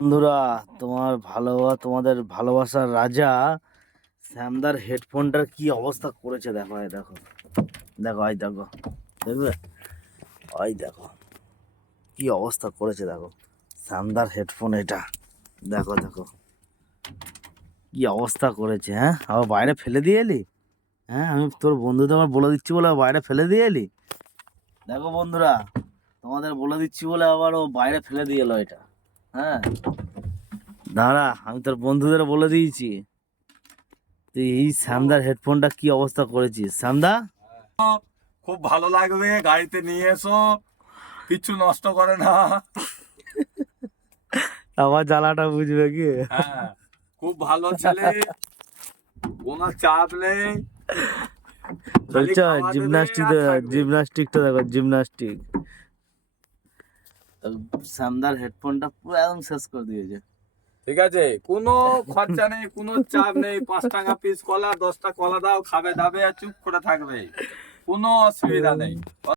বন্ধুরা, তোমাদের ভালোবাসার রাজা শ্যামদার হেডফোনটার কি অবস্থা করেছে দেখো। দেখো দেখো, দেখো, দেখবে? দেখো কি অবস্থা করেছে, দেখো শ্যামদার হেডফোন এটা। দেখো দেখো কি অবস্থা করেছে। হ্যাঁ, আবার বাইরে ফেলে দিয়ে এলি? হ্যাঁ, আমি তোর বন্ধুদের আমার বলে দিচ্ছি বলে বাইরে ফেলে দিয়ে এলি? দেখো বন্ধুরা, তোমাদের বলে দিচ্ছি বলে আবার ও বাইরে ফেলে দিয়ে এলো এটা। হ্যাঁ, দাঁড়া, আমি তোর বন্ধুদের বলে দিয়েছি। তুই এই শ্যামদার হেডফোনটা কি অবস্থা করেছিস শ্যামদা? খুব ভালো লাগবে, গাড়িতে নিয়ে এসো, কিচ্ছু নষ্ট করে না। আমার জ্বালাটা বুঝবে কি? হ্যাঁ, খুব ভালো ছেলে, কোনো চাপ নেই, খালি বলছো খাওয়া দেবে জিমনাস্টিক, আর থাকবে। জিমনাস্টিকটা দেখো, জিমনাস্টিক। শ্যামদার হেডফোনটা পুরো একদম শেষ করে দিয়েছে। ঠিক আছে, কোনো খরচা নেই, কোনো চাপ নেই। 5 টাকা পিস কলা, 10টা কলা দাও, খাবে দাবে আর চুপ করে থাকবে, কোনো অসুবিধা নেই।